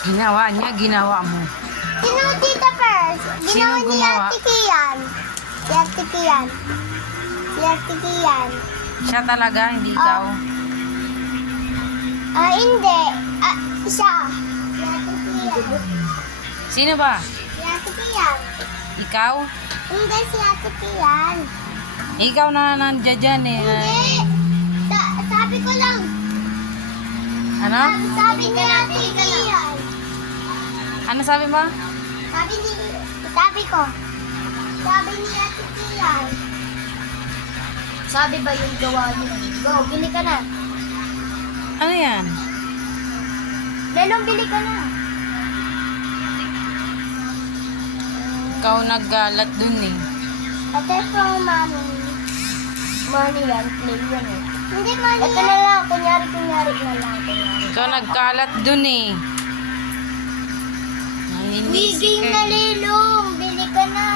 Ginawa niya, ginawa mo. Sino Tita Pers? Ginawa Sino ni gumawa? Ate Kian. Si Ate Kian. Si Ate Kian. Siya talaga, hindi ikaw. Hindi. Siya. Si Ate Kian. Sino ba? Si Ate Kian. Ikaw? Hindi, si Ate Kian. Ikaw na nandiyan dyan eh. Hindi. Sabi ko lang. Ano? Sabi ni Ate Kian. Ano sabi mo? Sabi ko. Sabi ni Ate Kian. Sabi ba yung gawa niyo? Go, bili ka na. Ano yan? Lelong, bili ka na. Ikaw naggalat dun eh. Ate from mommy. Money yan, play yan eh. Hindi money ito na lang, kunyari na lang. Ikaw nagkalat dun eh. Nanginisi Wiging ka. na Lelong, bili ka na.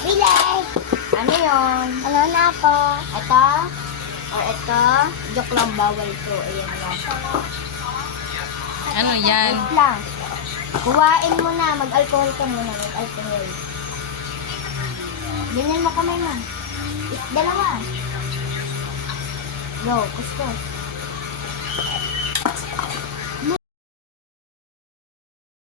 Bili. Ano yun? Ano na ako? Ito? Or ito? Joke lang, bawal to. Ayan lang. Ano yan? Wait lang. Kuhain mo na. Mag-alcohol ka muna. Mag-alcohol. Ganyan mo kamay mo. Dalawa. Go. Kuskus.